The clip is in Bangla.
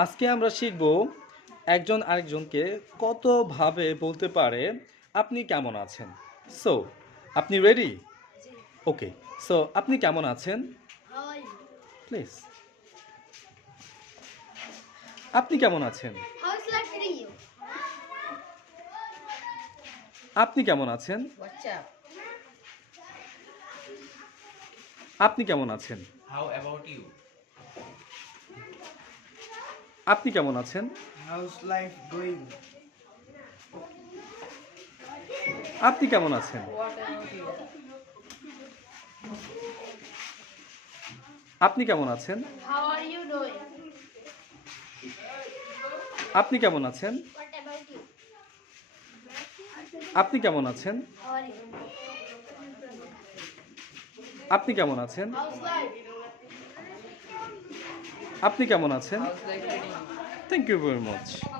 আজকে আমরা শিখব একজন আরেকজনকে কতভাবে বলতে পারে আপনি কেমন আছেন। সো আপনি রেডি? জি। ওকে। সো আপনি কেমন আছেন? How are you? প্লিজ। আপনি কেমন আছেন? How is life treating you? আপনি কেমন আছেন? What's up? আপনি কেমন আছেন? How about you? আপনি কেমন আছেন? How's life going? আপনি কেমন আছেন? What about you? আপনি কেমন আছেন? How are you doing? আপনি কেমন আছেন? What about you? আপনি কেমন আছেন? How are you? আপনি কেমন আছেন? How's life? আপনি কেমন আছেন? How's life treating you? Thank you very much.